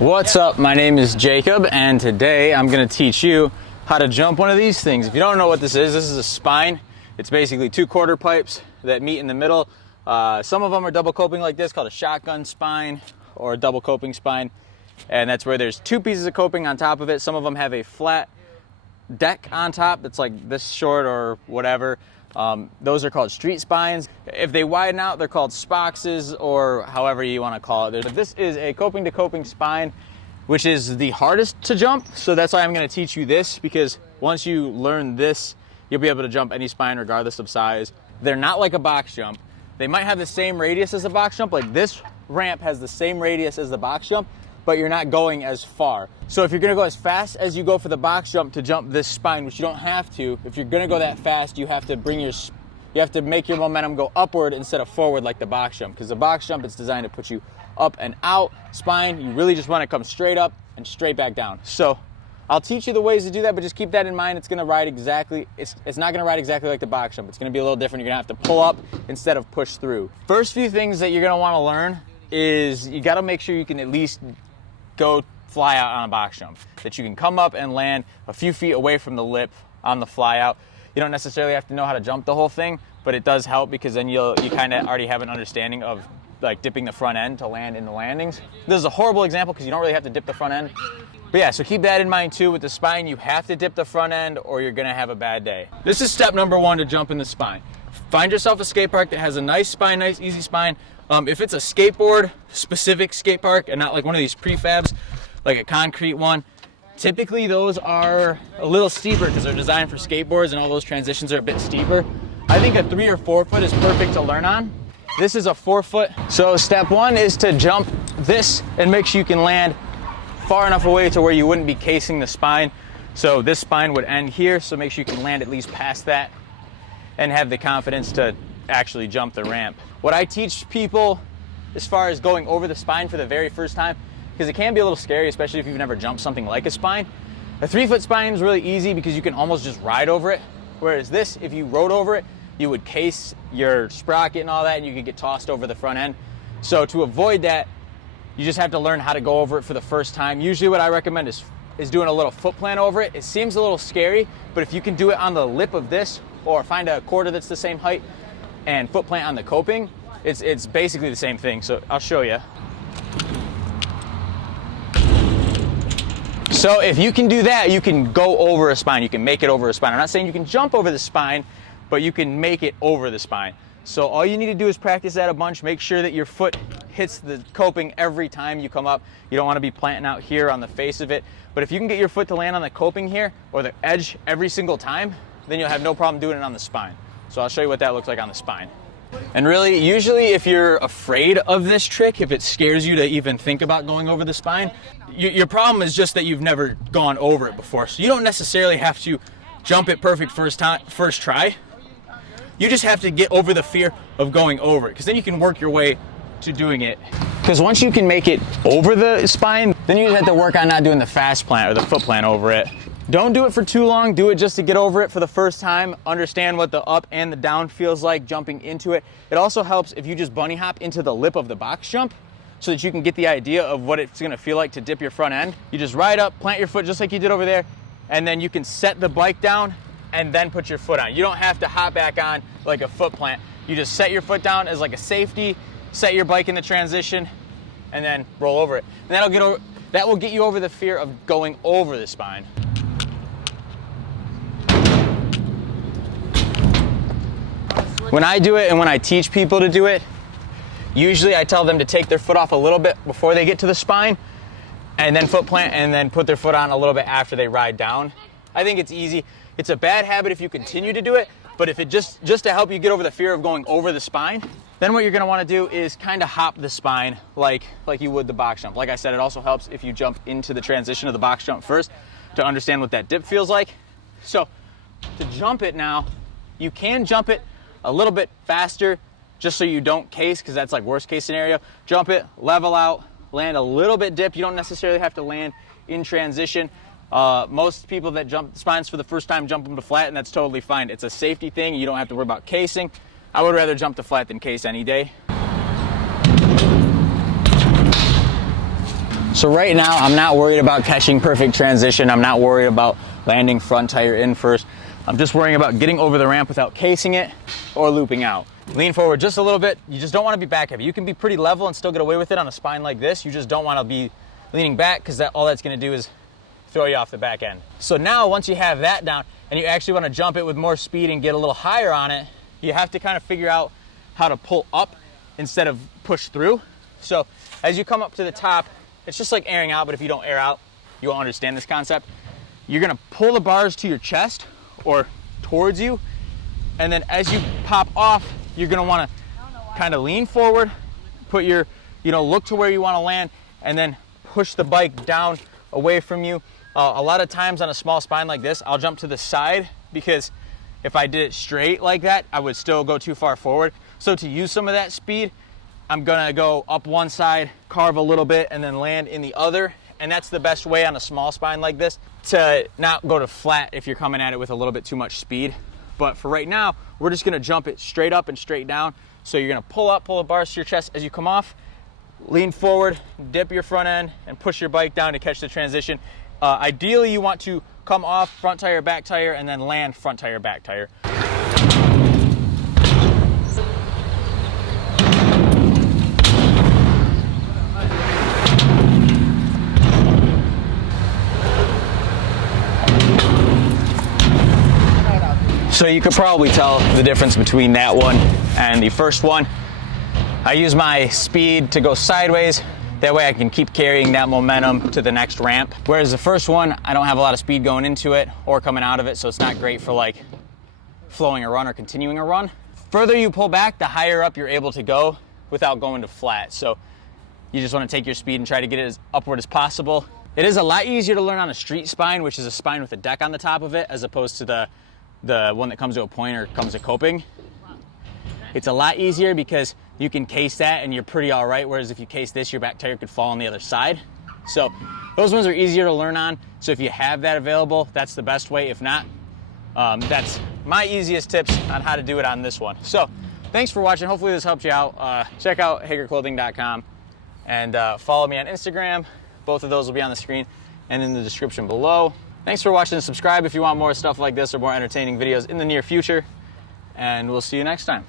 What's up? My name is Jacob, and today I'm going to teach you how to jump one of these things. If you don't know what this is a spine. It's basically two quarter pipes that meet in the middle. Some of them are double coping like this, called a shotgun spine or a double coping spine. And that's where there's two pieces of coping on top of it. Some of them have a flat deck on top that's like this short or whatever. Those are called street spines. If they widen out, they're called spoxes, or however you want to call it. This is a coping to coping spine, which is the hardest to jump. So that's why I'm going to teach you this, because once you learn this, you'll be able to jump any spine regardless of size. They're not like a box jump. They might have the same radius as a box jump. Like this ramp has the same radius as the box jump, but you're not going as far. So if you're gonna go as fast as you go for the box jump to jump this spine, which you don't have to, if you're gonna go that fast, you have to make your momentum go upward instead of forward like the box jump, because the box jump is designed to put you up and out. Spine, you really just want to come straight up and straight back down. So I'll teach you the ways to do that, but just keep that in mind. It's gonna ride exactly, it's not gonna ride exactly like the box jump. It's gonna be a little different. You're gonna have to pull up instead of push through. First few things that you're gonna wanna learn is you gotta make sure you can at least go fly out on a box jump, that you can come up and land a few feet away from the lip on the fly out. You don't necessarily have to know how to jump the whole thing, but it does help, because then you kind of already have an understanding of like dipping the front end to land in the landings. This is a horrible example because you don't really have to dip the front end. But yeah, so keep that in mind too. With the spine, you have to dip the front end or you're gonna have a bad day. This is step number one to jump in the spine. Find yourself a skate park that has a nice spine, nice easy spine. If it's a skateboard specific skate park and not like one of these prefabs, like a concrete one, typically those are a little steeper because they're designed for skateboards and all those transitions are a bit steeper. I think a 3 or 4 foot is perfect to learn on. This is a 4 foot. So step one is to jump this and make sure you can land far enough away to where you wouldn't be casing the spine. So this spine would end here, so make sure you can land at least past that and have the confidence to actually jump the ramp. What I teach people as far as going over the spine for the very first time, because it can be a little scary, especially if you've never jumped something like a spine. A 3 foot spine is really easy because you can almost just ride over it. Whereas this, if you rode over it, you would case your sprocket and all that, and you could get tossed over the front end. So to avoid that, you just have to learn how to go over it for the first time. Usually what I recommend is doing a little foot plant over it. It seems a little scary, but if you can do it on the lip of this, or find a quarter that's the same height and foot plant on the coping, it's basically the same thing. So I'll show you. So if you can do that, you can go over a spine. You can make it over a spine. I'm not saying you can jump over the spine, but you can make it over the spine. So all you need to do is practice that a bunch. Make sure that your foot hits the coping every time you come up. You don't want to be planting out here on the face of it. But if you can get your foot to land on the coping here or the edge every single time, then you'll have no problem doing it on the spine. So I'll show you what that looks like on the spine. And really, usually if you're afraid of this trick, if it scares you to even think about going over the spine, your problem is just that you've never gone over it before. So you don't necessarily have to jump it perfect first try. You just have to get over the fear of going over it, because then you can work your way to doing it. Because once you can make it over the spine, then you just have to work on not doing the fast plant or the foot plant over it. Don't do it for too long. Do it just to get over it for the first time. Understand what the up and the down feels like jumping into it. It also helps if you just bunny hop into the lip of the box jump so that you can get the idea of what it's gonna feel like to dip your front end. You just ride up, plant your foot just like you did over there, and then you can set the bike down and then put your foot on. You don't have to hop back on like a foot plant. You just set your foot down as like a safety, set your bike in the transition, and then roll over it. And that will get you over the fear of going over the spine. When I do it and when I teach people to do it, usually I tell them to take their foot off a little bit before they get to the spine, and then foot plant, and then put their foot on a little bit after they ride down. I think it's easy. It's a bad habit if you continue to do it, but if it just to help you get over the fear of going over the spine, then what you're gonna wanna do is kind of hop the spine like you would the box jump. Like I said, it also helps if you jump into the transition of the box jump first to understand what that dip feels like. So to jump it now, you can jump it a little bit faster just so you don't case, because that's like worst case scenario. Jump it, level out, land a little bit dip. You don't necessarily have to land in transition. Most people that jump spines for the first time jump them to flat, and that's totally fine. It's a safety thing. You don't have to worry about casing. I would rather jump to flat than case any day. So right now, I'm not worried about catching perfect transition. I'm not worried about landing front tire in first. I'm just worrying about getting over the ramp without casing it or looping out. Lean forward just a little bit. You just don't want to be back heavy. You can be pretty level and still get away with it on a spine like this. You just don't want to be leaning back, because all that's going to do is throw you off the back end. So now once you have that down and you actually want to jump it with more speed and get a little higher on it, you have to kind of figure out how to pull up instead of push through. So as you come up to the top, it's just like airing out, but if you don't air out, you won't understand this concept. You're going to pull the bars to your chest or towards you, and then as you pop off, you're going to want to kind of lean forward, put your, look to where you want to land, and then push the bike down away from you. A lot of times on a small spine like this, I'll jump to the side, because if I did it straight like that, I would still go too far forward. So to use some of that speed, I'm gonna go up one side, carve a little bit, and then land in the other. And that's the best way on a small spine like this, to not go to flat if you're coming at it with a little bit too much speed. But for right now, we're just gonna jump it straight up and straight down. So you're gonna pull the bars to your chest as you come off, lean forward, dip your front end, and push your bike down to catch the transition. Ideally, you want to come off front tire, back tire, and then land front tire, back tire. So you could probably tell the difference between that one and the first one. I use my speed to go sideways. That way I can keep carrying that momentum to the next ramp. Whereas the first one, I don't have a lot of speed going into it or coming out of it, so it's not great for like flowing a run or continuing a run. Further you pull back, the higher up you're able to go without going to flat. So you just want to take your speed and try to get it as upward as possible. It is a lot easier to learn on a street spine, which is a spine with a deck on the top of it, as opposed to the one that comes to a point or comes to coping. It's a lot easier because you can case that and you're pretty all right, whereas if you case this, your back tire could fall on the other side. So those ones are easier to learn on. So if you have that available, that's the best way. If not, that's my easiest tips on how to do it on this one. So thanks for watching. Hopefully this helped you out. Check out hagerclothing.com and follow me on Instagram. Both of those will be on the screen and in the description below. Thanks for watching, and subscribe if you want more stuff like this or more entertaining videos in the near future. And we'll see you next time.